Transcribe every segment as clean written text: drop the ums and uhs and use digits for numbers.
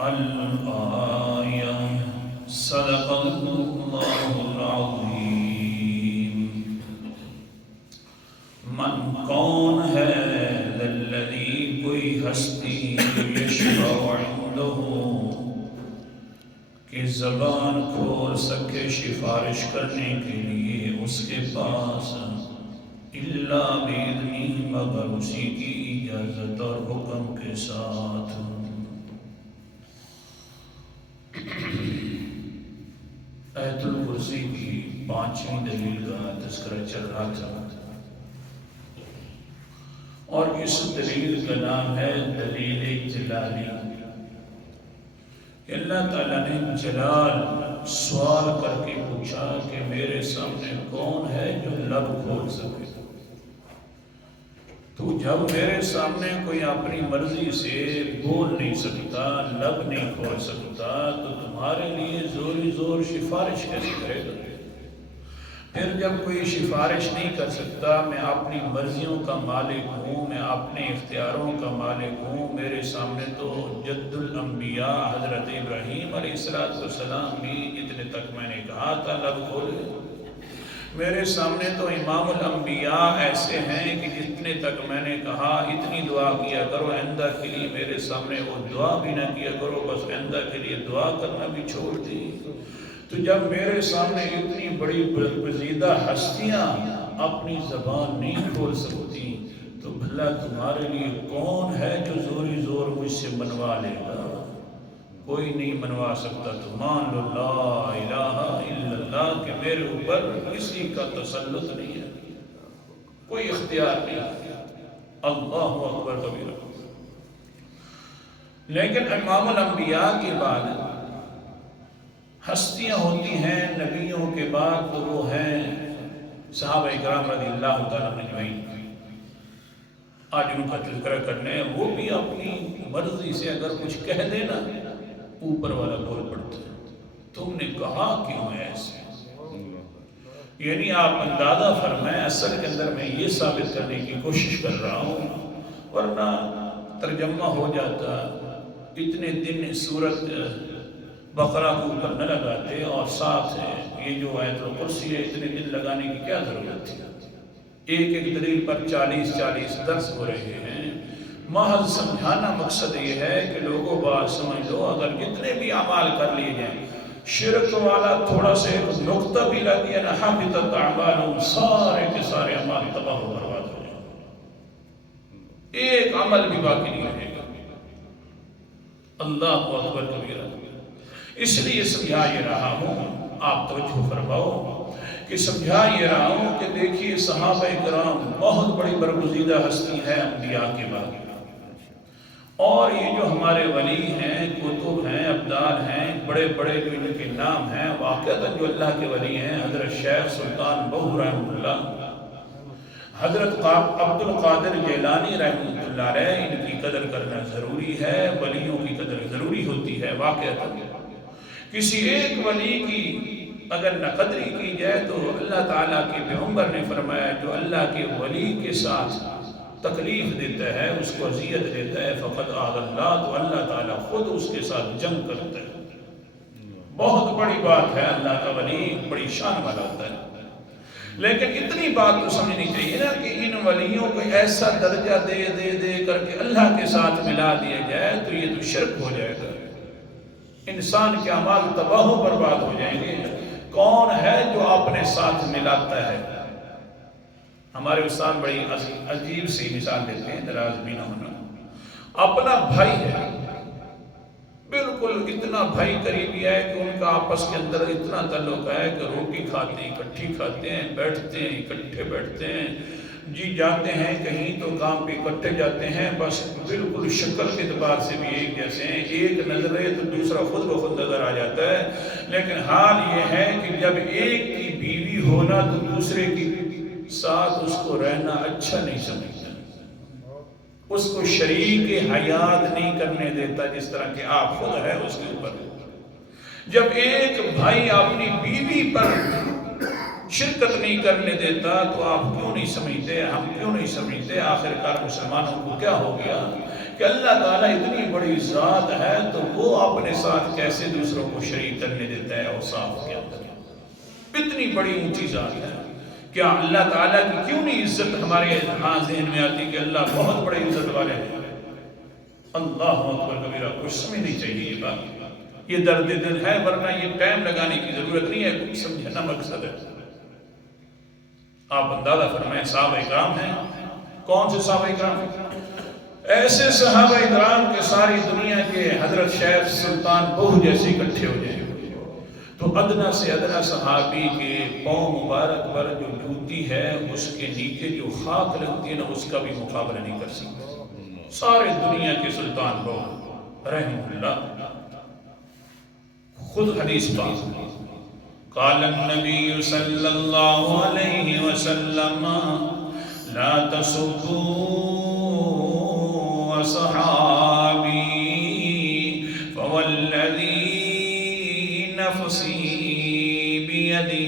الآية صدق الله العظيم. من کون ہے الذی کوئی ہستی یشفع عنده کہ زبان کھول سکے سفارش کرنے کے لیے اس کے پاس، الا باذنہ مگر اسی کی اجازت اور حکم کے ساتھ. آیت الکرسی کی 5ویں دلیل کا تذکرہ چل رہا تھا، اور اس دلیل کا نام ہے دلیل جلالی. اللہ تعالیٰ نے جلال سوال کر کے پوچھا کہ میرے سامنے کون ہے جو لب کھول سکے. تو جب میرے سامنے کوئی اپنی مرضی سے بول نہیں سکتا، لب نہیں کھول سکتا، تو تمہارے لیے زوری زور سفارش کیسے کرے گا؟ پھر جب کوئی سفارش نہیں کر سکتا، میں اپنی مرضیوں کا مالک ہوں، میں اپنے اختیاروں کا مالک ہوں. میرے سامنے تو جد الانبیاء حضرت ابراہیم علیہ السلام بھی اتنے تک میں نے کہا تھا لب کھولے. میرے سامنے تو امام الانبیاء ایسے ہیں کہ جتنے تک میں نے کہا اتنی دعا کیا کرو، آئندہ کے لیے میرے سامنے وہ دعا بھی نہ کیا کرو، بس آئندہ کے لیے دعا کرنا بھی چھوڑ دی. تو جب میرے سامنے اتنی بڑی برگزیدہ ہستیاں اپنی زبان نہیں کھول سکتی، تو بھلا تمہارے لیے کون ہے جو زوری زور مجھ سے منوا لے گا؟ کوئی نہیں منوا سکتا. تو مان لو لا الہ الا اللہ کہ میرے اوپر کسی کا تسلط نہیں ہے، کوئی اختیار نہیں. اللہ اکبر کبیرہ. لیکن امام الانبیاء کے بعد ہستیاں ہوتی ہیں نبیوں کے بعد، تو وہ ہیں صحابہ اکرام رضی اللہ تعالیٰ اجمعین. آج ان کا تذکرہ کرنے ہیں. وہ بھی اپنی مرضی سے اگر کچھ کہہ دینا، اوپر والا بول پڑتا ہے تم نے کہا کیوں ہے ایسے. یعنی آپ اندازہ فرمائیں، اصل کے اندر میں یہ ثابت کرنے کی کوشش کر رہا ہوں، ورنہ ترجمہ ہو جاتا. اتنے دن سورت بقرہ کو اوپر نہ لگاتے، اور ساتھ یہ جو آیت الکرسی ہے اتنے دن لگانے کی کیا ضرورت تھی؟ ایک ایک دلیل پر 40 درس ہو رہے ہیں. محض سمجھانا مقصد یہ ہے کہ لوگوں بات سمجھ لو، اگر جتنے بھی اعمال کر لیے جائیں، شرک والا تھوڑا سے نقطہ بھی لگ دیا نہ، حبطت اعمالہم، سارے کے سارے اعمال تباہ و برباد ہو جائیں، ایک عمل بھی باقی نہیں رہے گا. اللہ اکبر کبیرہ. اس لیے سمجھا یہ رہا ہوں، آپ توجہ فرماؤ کہ سمجھا یہ رہا ہوں کہ دیکھیے صحابہ کرام بہت بڑی برگزیدہ ہستی ہے انبیاء کے بعد، اور یہ جو ہمارے ولی ہیں، کتب ہیں، ابدال ہیں، بڑے بڑے جو ان کے نام ہیں، واقعتاً جو اللہ کے ولی ہیں، حضرت شیخ سلطان بہو رحمۃ اللہ، حضرت عبد القادر جیلانی رحمۃ اللہ علیہ، ان کی قدر کرنا ضروری ہے. ولیوں کی قدر ضروری ہوتی ہے. واقعتاً کسی ایک ولی کی اگر نہ قدری کی جائے تو اللہ تعالیٰ کے پیغمبر نے فرمایا جو اللہ کے ولی کے ساتھ تکلیف دیتا ہے، اس کو اذیت دیتا ہے، فقط آذ اللہ، تو اللہ تعالیٰ خود اس کے ساتھ جنگ کرتا ہے. بہت بڑی بات ہے. اللہ کا ولی بڑی شان والا ہوتا ہے. لیکن اتنی بات تو سمجھنی چاہیے نا کہ ان ولیوں کو ایسا درجہ دے کر کے اللہ کے ساتھ ملا دیا جائے تو یہ تو شرک ہو جائے گا. انسان کے اعمال تباہ و برباد ہو جائیں گے. کون ہے جو اپنے ساتھ ملاتا ہے؟ ہمارے استاد بڑی عجیب سی مثال دیتے ہیں، دراز بھی نہ ہونا. اپنا بھائی ہے، بالکل اتنا بھائی قریبی ہے کہ ان کا آپس کے اندر اتنا تعلق ہے کہ روٹی کھاتے ہیں اکٹھی کھاتے ہیں، بیٹھتے ہیں اکٹھے بیٹھتے ہیں، جی جاتے ہیں کہیں تو کام پہ اکٹھے جاتے ہیں، بس بالکل شکل کے اعتبار سے بھی ایک جیسے ہیں. ایک نظر ہے تو دوسرا خود بخود نظر آ جاتا ہے. لیکن حال یہ ہے کہ جب ایک کی بیوی ہونا تو دوسرے کی ساتھ اس کو رہنا اچھا نہیں سمجھتا، اس کو شریک حیات نہیں کرنے دیتا جس طرح کہ آپ خود ہے اس کے اوپر. جب ایک بھائی اپنی بیوی پر شرکت نہیں کرنے دیتا تو آپ کیوں نہیں سمجھتے، ہم کیوں نہیں سمجھتے آخر کار مسلمانوں کو کیا ہو گیا کہ اللہ تعالیٰ اتنی بڑی ذات ہے تو وہ اپنے ساتھ کیسے دوسروں کو شریک کرنے دیتا ہے اوصاف کے اندر؟ اتنی بڑی اونچی ذات ہے، کیا اللہ تعالیٰ کی کیوں نہیں عزت ہمارے ہاں ذہن میں آتی کہ اللہ بہت بڑے عزت والے ہیں؟ اللہ اکبر کبیرہ، کچھ سمجھنی چاہیے یہ بات، یہ درد دل ہے، ورنہ یہ ٹائم لگانے کی ضرورت نہیں ہے، کچھ سمجھنا مقصد ہے۔ آپ اندازہ فرمائیں صحابہ اکرام ہیں، کون سے صحابہ اکرام ہیں؟ ایسے صحابہ اکرام کے ساری دنیا کے حضرت شیخ سلطان بہو جیسے اکٹھے ہو جائیں تو ادنا سے ادنا صحابی کے پاؤں مبارک پر جو جوتی ہے اس کے نیچے جو خاک لگتی ہے نا، اس کا بھی مقابلہ نہیں کر سکتے سارے دنیا کے سلطان بہو رحمہ اللہ۔ خود حدیث پاک، قال النبی صلی اللہ علیہ وسلم لا تسبوا صحابی فوالذی نفسی بیدہ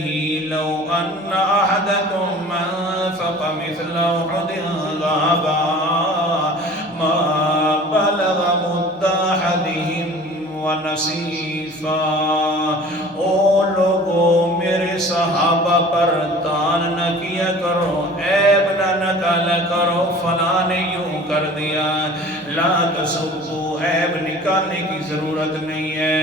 لو ان احدکم انفق مثل احد ذہبا ما بلغ مد احدہم ونصیفا۔ او لوگو، میرے صحابہ پر تان نہ کیا کرو، عیب نہ نکالا کرو، فلاں نے یوں کر دیا۔ لا تسبو، عیب نکالنے کی ضرورت نہیں ہے،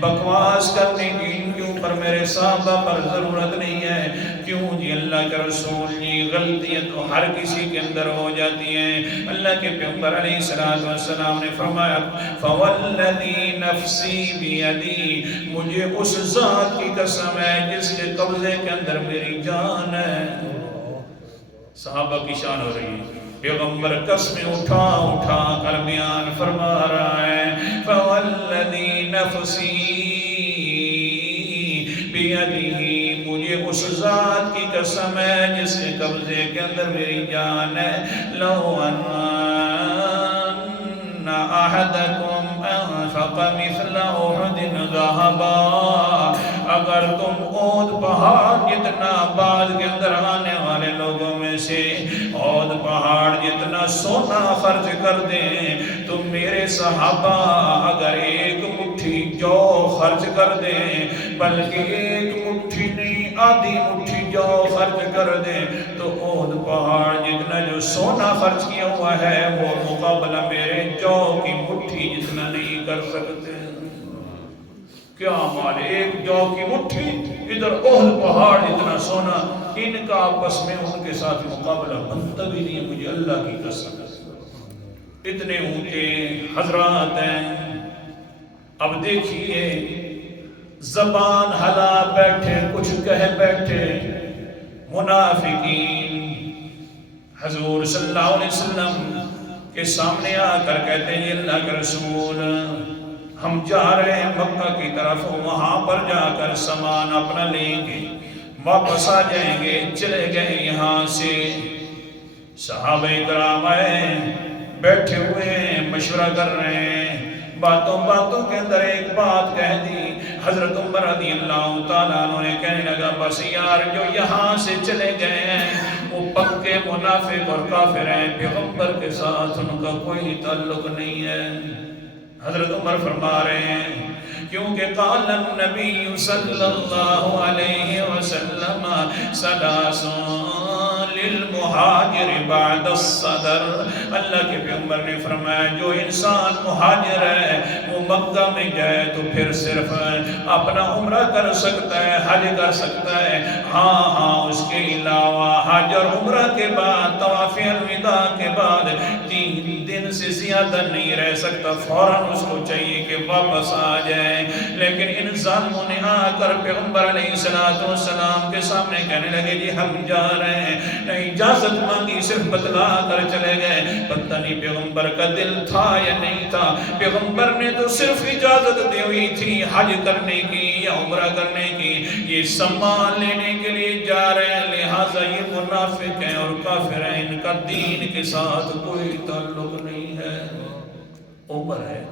بکواس کرنے کی ان کے اوپر میرے صحابہ پر ضرورت نہیں ہے۔ کیوں جی؟ اللہ کے رسول جی، غلطیاں تو ہر کسی کے اندر ہو جاتی ہیں۔ اللہ کے پیغمبر علیہ السلام نے فرمایا فوالذی نفسی بیدی، مجھے اس ذات کی قسم ہے جس کے قبضے کے اندر میری جان ہے۔ صحابہ کی شان ہو رہی ہے، پیغمبر قسمیں اٹھا اٹھا کر بیان فرما رہا ہے فوالذی نفسی بیدہ، مجھے اس ذات کی قسم ہے جس کے قبضے کے اندر میری جان ہے۔ لو ان احدکم انفق مثل احد ذہبا، اگر تم احد پہاڑ جتنا بعد کے اندر آنے والے لوگوں میں سے احد پہاڑ جتنا سونا خرچ کر دیں تو میرے صحابہ اگر ایک مٹھی جو خرچ کر دیں، بلکہ ایک مٹھی نہیں آدھی مٹھی جو خرچ کر دیں تو احد پہاڑ جتنا جو سونا خرچ کیا ہوا ہے وہ مقابلہ میرے جو کی مٹھی جتنا نہیں کر سکتے۔ کیا مال، ایک جو کی مٹھی، ادھر احد پہاڑ جتنا سونا، ان کا آپس میں ان کے ساتھ مقابلہ بنتا بھی نہیں ہے، مجھے اللہ کی قسم۔ اتنے اونچے حضرات ہیں۔ اب دیکھیے، زبان ہلا بیٹھے، کچھ کہہ بیٹھے منافقین حضور صلی اللہ علیہ وسلم کے سامنے آ کر کہتے ہیں اللہ کے رسول، ہم جا رہے ہیں مکہ کی طرف، وہاں پر جا کر سامان اپنا لیں گے، واپس آ جائیں گے، چلے گئے یہاں سے۔ صحابہ کرام آئے، بیٹھے ہوئے ہیں، مشورہ کر رہے ہیں، باتوں باتوں کے اندر ایک بات کہہ دی۔ حضرت عمر رضی اللہ تعالیٰ عنہ نے کہنے لگا بس یار، جو یہاں سے چلے گئے ہیں وہ پکے منافق اور کافر ہیں، پیغمبر کے ساتھ ان کا کوئی تعلق نہیں ہے۔ حضرت عمر فرما رہے ہیں کیونکہ قال النبی صلی اللہ علیہ وسلم ثلاث للمہاجر بعد الصدر، اللہ کے پیغمبر نے فرمایا جو انسان مہاجر ہے وہ مکہ میں جائے تو پھر صرف اپنا عمرہ کر سکتا ہے، حج کر سکتا ہے، ہاں اس کے علاوہ حج اور عمرہ کے بعد طواف الوداع کے بعد 3 دن سے زیادہ نہیں رہ سکتا، فوراً اس کو چاہیے کہ واپس آ جائے۔ لیکن ان ظالموں نے آ کر پیغمبر علیہ السلام کے سامنے کہنے لگے جی ہم جا رہے ہیں، نہیں اجازت مانگی، صرف بتلا کر چلے گئے۔ پتہ نہیں پیغمبر کا دل تھا یا نہیں تھا، پیغمبر نے تو صرف اجازت دی ہوئی تھی حج کرنے کی یا عمرہ کرنے کی، یہ سامان لینے کے لیے جا رہے ہیں، لہٰذا یہ منافق ہیں اور کافر ہیں، ان کا دین کے ساتھ کوئی تعلق نہیں ہے۔ عمر ہے،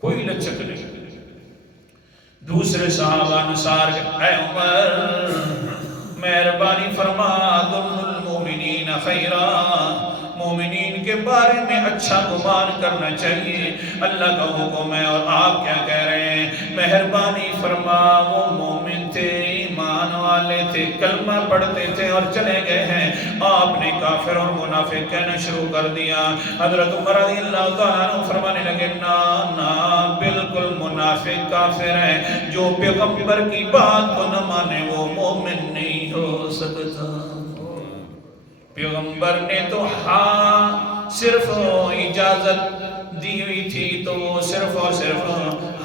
کوئی لچک نہیں۔ دوسرے صحابہ انصار کے اے عمر مہربانی فرما، ضم المومنین خیرا، مومنین کے بارے میں اچھا گمان کرنا چاہیے. اللہ کا حکم ہے اور آپ کیا کہہ رہے ہیں؟ مہربانی فرما، وہ مومن تھے، ایمان والے تھے، کلمہ پڑھتے تھے اور چلے گئے ہیں. آپ نے کافر اور منافق کہنا شروع کر دیا. حضرت عمر رضی اللہ تعالیٰ عنہ فرمانے لگے نا نا، بالکل منافق کافر ہے، جو پیغمبر کی بات کو نہ مانے وہ مومن نہیں ہو سکتا. پیغمبر نے تو ہاں صرف اجازت دی ہوئی تھی تو وہ صرف اور صرف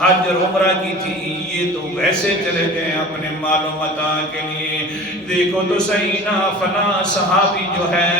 حج اور عمرہ کی تھی، یہ تو ویسے چلے گئے اپنے مال و متاع کے لیے. دیکھو تو صحیح نا، فلاں صحابی جو ہے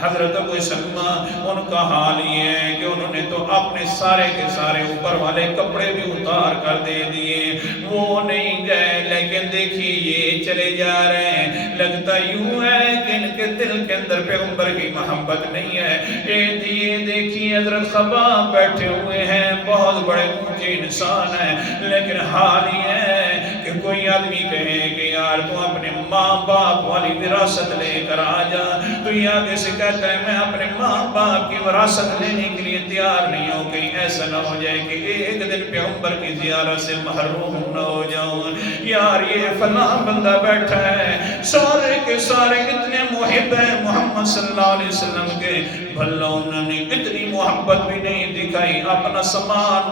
حضرت ابو سلمہ، ان کا حال یہ ہے کہ انہوں نے تو اپنے سارے کے سارے اوپر والے کپڑے بھی اتار کر دے دیے، وہ نہیں گئے. لیکن دیکھیے یہ چلے جا رہے ہیں، لگتا یوں ہے کہ ان کے دل کے اندر پیغمبر کی محبت نہیں ہے. یہ دیکھیے حضرت خباب بیٹھے ہوئے ہیں، بہت بڑے اونچے انسان ہیں، لیکن حال یہ ہے کہ کوئی آدمی کہے کہ یار تو اپنے ماں باپ والی وراثت لے کر آ جا، تو یہ آگے سے کہتا ہے میں اپنے ماں باپ کی وراثت لینے کے لیے تیار نہیں ہوں. کہیں ایسا نہ ہو جائے کہ ایک دن پیغمبر کی زیارت سے محروم نہ ہو جاؤں. یار یہ فلاں بندہ بیٹھا ہے، سارے کے سارے اتنے محب ہیں محمد صلی اللہ علیہ وسلم کے، بھلا انہوں نے اتنی محبت بھی نہیں دکھائی. اپنا سامان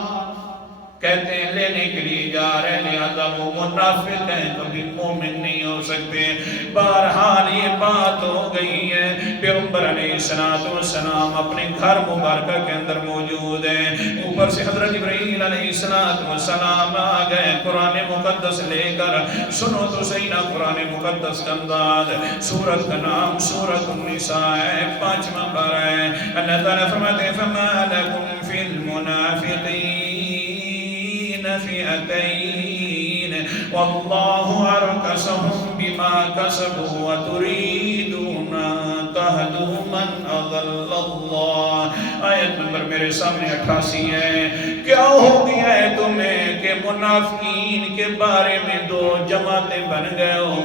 کہتے ہیں لینے کے لیے جا رہے ہیں، لہذا وہ منافق ہیں، کبھی مومن نہیں ہو سکتے. بہرحال یہ بات ہو گئی ہے. پیغمبر علیہ السلام اپنے گھر مبارکہ کے اندر موجود ہیں. اوپر سے حضرت جبرائیل علیہ السلام آ گئے قرآن مقدس لے کر. سنو تو صحیح نا قرآن مقدس کا انداز. سورت کا نام سورت النساء ہے، 5واں پارہ ہے. اللہ تعالیٰ فرماتے ہیں فَمَا لَكُمْ فِي الْمُنَافِقِينَ فئتين والله أركسهم بما كسبوا وتريدون تهدوا من أضل الله. آیت نمبر میرے سامنے 88 ہے. کیا ہو گیا ہے تمہیں کہ منافقین کے بارے میں دو جماعتیں بن گئے ہو؟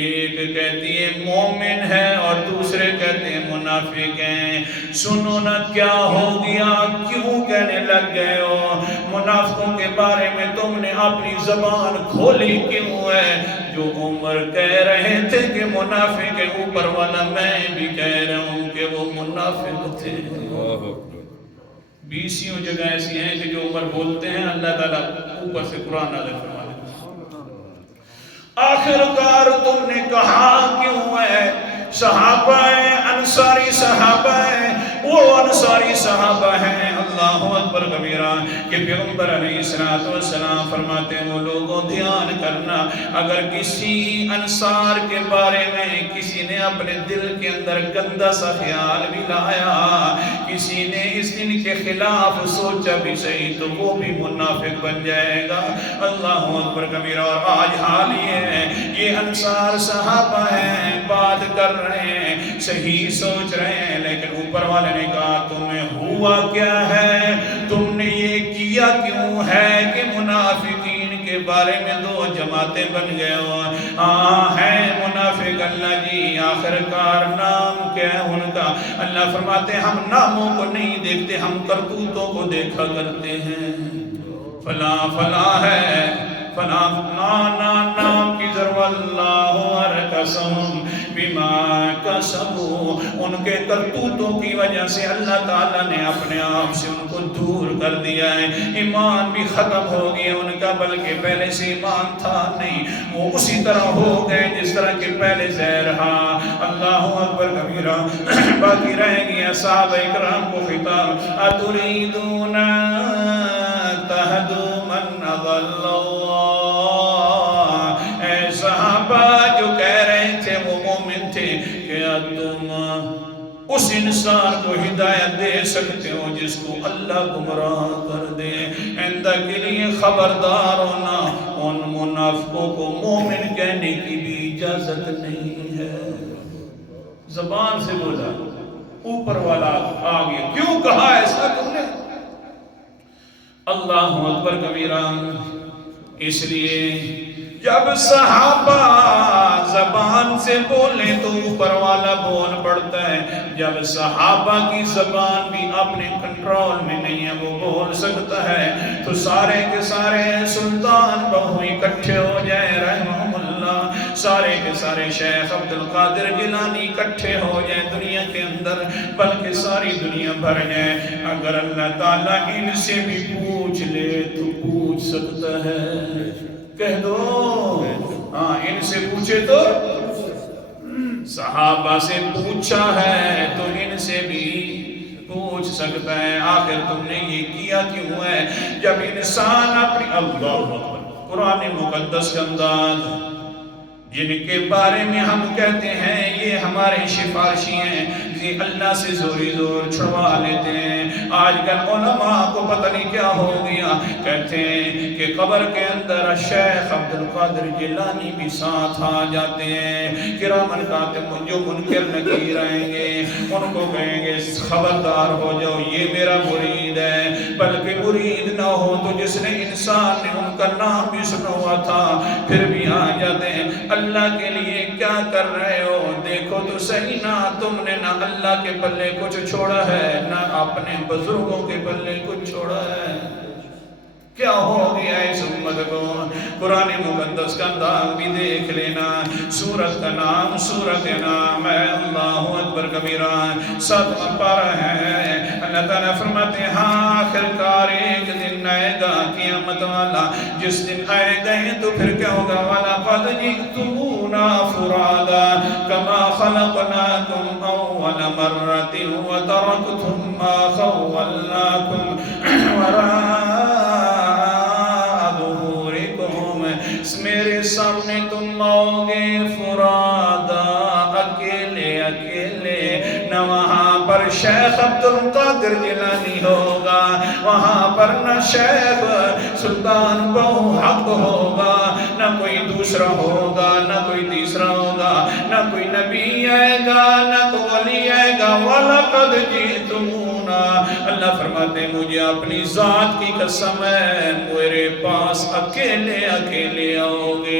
ایک کہتی ہے مومن ہے اور دوسرے کہتے ہیں منافق ہیں. سنو نا کیا ہو گیا، کیوں کہنے لگ گئے ہو؟ منافقوں کے بارے میں تم نے اپنی زبان کھولی کیوں ہے؟ جو عمر کہہ رہے تھے کہ منافق کے اوپر والا، میں بھی کہہ رہا ہوں کہ وہ منافق تھے. 20 جگہ ایسی ہیں کہ جو عمر بولتے ہیں اللہ تعالیٰ اوپر سے قرآن نازل فرماتے ہیں. آخر کار تم نے کہا کیوں ہے؟ صحابہ ہیں، انصاری صحابہ ہیں، وہ انصاری صحابہ ہیں اللہ اکبر کبیرہ کہ پیغمبر علیہ السلام فرماتے ہیں وہ لوگوں دھیان کرنا، اگر کسی انصار کے بارے میں کسی نے اپنے دل کے اندر گندا سا خیال بھی لایا، کسی نے اس دن کے خلاف سوچا بھی صحیح، تو وہ بھی منافق بن جائے گا. اللہ اکبر کبیرہ. اور آج حال یہ ہے، یہ انصار صحابہ ہیں، بات کر رہے ہیں، صحیح سوچ رہے ہیں، لیکن اوپر والے نے کہا تمہیں ہوا کیا ہے؟ تم نے یہ کیا کیوں ہے کہ منافقین کے بارے میں دو جماعتیں بن گئے ہو؟ ہاں ہیں منافق اللہ جی، آخر کار نام کیا ہے ان کا؟ اللہ فرماتے ہیں ہم ناموں کو نہیں دیکھتے، ہم کرتوتوں کو دیکھا کرتے ہیں. فلاں فلاں ہے، فلاں نام کی ضرور اللہ ارکسہم بما کسبوا، ان کے کرتوتوں کی وجہ سے اللہ تعالیٰ نے اپنے آپ سے ان کو دور کر دیا ہے. ایمان بھی ختم ہو گیا ان کا، بلکہ پہلے سے ایمان تھا نہیں، وہ اسی طرح ہو گئے جس طرح کہ پہلے سے رہا. اللہ اکبر کبیرہ. باقی رہ گیا صحابہ اکرام کو خطاب، اتریدون تہدوا من اضل اللہ. اے صحابہ جو کہہ رہے تھے وہ مومن تھے، کیا تم اس انسان کو ہدایت دے سکتے ہو جس کو اللہ گمراہ کر دے؟ آئندہ کے لیے خبردار ہونا، ان منافقوں کو مومن کہنے کی بھی اجازت نہیں ہے. زبان سے بولا، اوپر والا آگے کیوں کہا ایسا تم نے؟ اللہ اکبر کبیرہ. اس لیے جب صحابہ زبان سے بولیں تو اوپر والا بول پڑتا ہے، جب صحابہ کی زبان بھی اپنے کنٹرول میں نہیں ہے وہ بول سکتا ہے، تو سارے کے سارے سلطان بہو اکٹھے ہو جائیں رحمہم اللہ، سارے کے سارے شیخ عبد القادر جیلانی اکٹھے ہو جائیں دنیا کے اندر، بلکہ ساری دنیا بھر جائے، اگر اللہ تعالیٰ ان سے بھی پوچھ لے تو پوچھ سکتا ہے، کہہ دو ہاں ان سے پوچھے تو صحابہ سے پوچھا ہے تو ان سے بھی پوچھ سکتا ہے، آخر تم نے یہ کیا کیوں ہے؟ جب انسان اپنی اللہ اکبر قرآن مقدس کا انداز جن کے بارے میں ہم کہتے ہیں یہ ہمارے سفارشی ہیں، یہ اللہ سے زوری زور چھڑوا لیتے ہیں، آج کل علماء کو پتہ نہیں کیا ہو گیا، کہتے ہیں کہ قبر کے اندر شیخ عبد القادر جیلانی بھی ساتھ آ جاتے ہیں، کرامن کاتب جو منکر نکیر آئیں گے ان کو کہیں گے خبردار ہو جاؤ یہ میرا مرید ہے، بلکہ مرید نہ ہو تو جس نے انسان نے ان کا نام بھی سنا ہوا تھا پھر بھی آ جاتے ہیں، اللہ کے لیے کیا کر رہے ہو؟ دیکھو تو صحیح نہ تم نے نہ اللہ کے پلے کچھ چھوڑا ہے نہ اپنے بزرگوں کے پلے کچھ چھوڑا ہے، کیا ہو گیا اس امت کو؟ قرآن مقدس کا انداز بھی دیکھ لینا، سورت کا نام سورت نام ہے اللہ اکبر کبیرہ، 7واں پارہ ہے، اللہ تعالیٰ فرماتے ہیں ہاں آخرکار ایک دن آئے گا قیامت والا، جس دن آئے گئے تو پھر کیا ہوگا؟ وَلَقَدْ جِئْتُمُونَا فُرَادًا كَمَا خَلَقْنَاكُمْ أَوَّلَ مَرَّةٍ وَتَرَكْتُم مَّا خَوَّلْنَاكُمْ وَرَاءَ میرے سامنے تم آؤ گے فرادا اکیلے اکیلے، نہ وہاں پر شیخ عبد القادر جیلانی ہوگا، وہاں پر نہ شیخ سلطان بہو حق ہوگا، نہ کوئی دوسرا ہوگا نہ کوئی تیسرا ہوگا، نہ کوئی نبی آئے گا نہ کوئی ولی آئے گا، وَلَقَدْ جِئْتُمُونَا، اللہ فرماتے ہیں مجھے اپنی ذات کی قسم ہے میرے پاس اکیلے اکیلے آؤ گے۔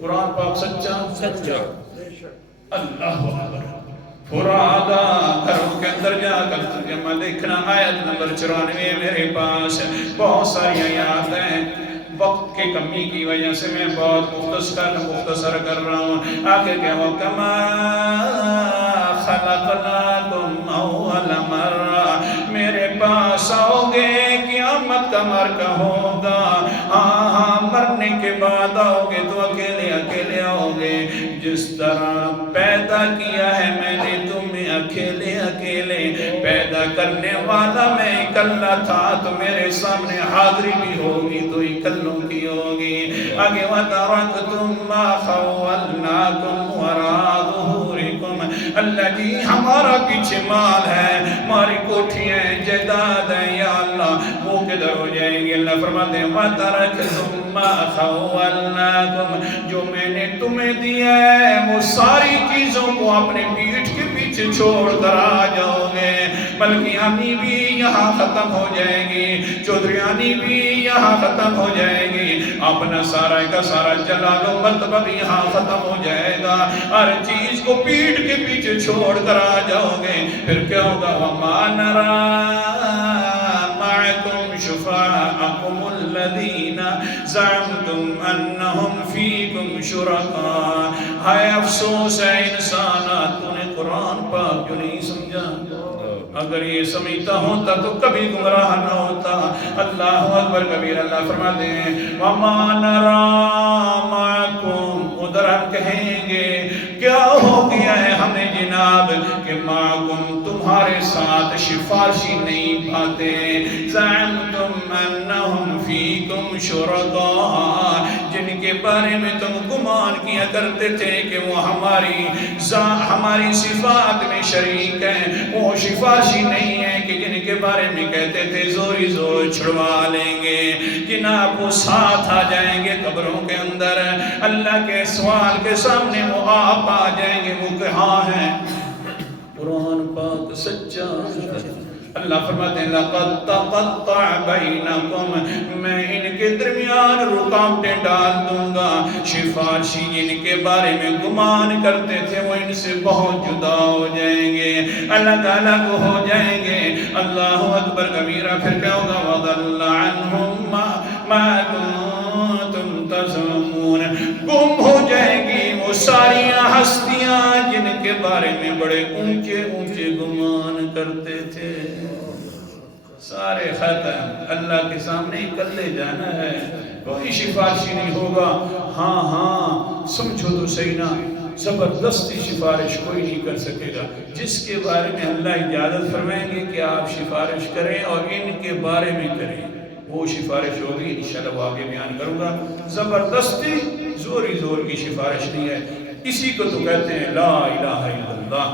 قرآن پاک سچا اللہ اکبر، فرادا گھروں کے اندر جا کر ترجمہ دیکھنا، آیت نمبر 94 میرے پاس بہت ساری آیات ہیں، وقت کی کمی کی وجہ سے میں بہت مختصر کر رہا ہوں، آگے کیا ہو کما خلقناکم اول مرہ، میرے پاس آؤ گے قیامت کا مرکہ ہوگا، ہاں مرنے کے بعد آؤ گے تو اکیلے اکیلے آؤ گے، جس طرح پیدا کیا ہے میں نے تمہیں اکیلے اکیلے، پیدا کرنے والا میں اکلا تھا تو میرے سامنے حاضری بھی ہوگی تو اکلوں کی ہوگی، آگے وَتَرَكْتُم مَّا خَوَّلْنَاكُمْ وَرَاءَ ظُهُورِكُمْ، اللہ جی ہمارا پیچھے مال ہے، ہماری کوٹھیاں جائیداد ہیں، یا اللہ وہ کدھر ہو جائیں گے؟ اللہ فرماتے ہیں وَتَرَكْتُم مَّا خَوَّلْنَاكُمْ، جو میں نے تمہیں دیا ہے وہ ساری چیزوں کو اپنے پیٹھ کے پیچھے چھوڑ کر آ جاؤ گے، ملکیانی بھی یہاں ختم ہو جائے گی، چودھریانی بھی یہاں ختم ہو جائے گی، اپنا سارا کا سارا جلال و مرتبہ بھی یہاں ختم ہو جائے گا، ہر چیز کو پیٹھ کے پیچھے چھوڑ کر آ جاؤ گے، پھر کیا ہوگا؟ وَمَا نَرَىٰ مَعَكُمْ شُفَعَاءَكُمُ الَّذِينَ زَعَمْتُمْ أَنَّهُمْ فِيكُمْ شُرَكَاءُ، ہائے افسوس ہے انسانا تو نے قرآن پاک کیوں نہیں سمجھا، اگر یہ سمجھتا ہوتا تو کبھی گمراہ نہ ہوتا، اللہ اکبر کبیر، اللہ فرماتے ہیں وَمَا نَرَىٰ مَعَكُمْ، ادھر ہم کہیں گے کیا ہو گیا ہے ہمیں جناب کہ معکم تمہارے ساتھ سفارشی نہیں پاتے، زعمتم انہم فیکم شرکاء، جن کے بارے میں تم گمان کیا کرتے تھے کہ وہ ہماری صفات میں شریک ہیں، وہ سفارشی نہیں ہے کہ جن کے بارے میں کہتے تھے زوری زور چھڑوا لیں گے، جناب وہ ساتھ آ جائیں گے قبروں کے اندر، اللہ کے سوال کے سامنے وہ آپ آ جائیں گے، وہ کہاں ہیں؟ قرآن پاک سچا اللہ فرماتے ہیں لَقَدْ تَقَطَّعَ بَيْنَكُمْ، میں ان کے درمیان رکاوٹیں ڈال دوں گا۔ سفارشی جن کے بارے میں گمان کرتے تھے وہ ان سے بہت جدا ہو جائیں گے، الگ الگ ہو جائیں گے۔ اللہ اکبر کبیرہ، پھر کیا ہوگا؟ وَضَلَّ عَنْهُمْ مَا كُنْتُمْ تَزْعُمُونَ، گم ہو جائیں گی وہ ساری ہستیاں جن کے بارے میں بڑے اونچے اونچے گمان کرتے تھے، سارے ختم۔ اللہ کے سامنے اکلے جانا ہے، کوئی سفارشی نہیں ہوگا۔ ہاں ہاں سمجھو تو صحیح نا، زبردستی سفارش کوئی نہیں کر سکے گا۔ جس کے بارے میں اللہ اجازت فرمائیں گے کہ آپ سفارش کریں اور ان کے بارے میں کریں، وہ سفارش ہوگی، انشاءاللہ وہ آگے بیان کروں گا۔ زبردستی زوری زور کی سفارش نہیں ہے، اسی کو تو کہتے ہیں لا الہ الا اللہ۔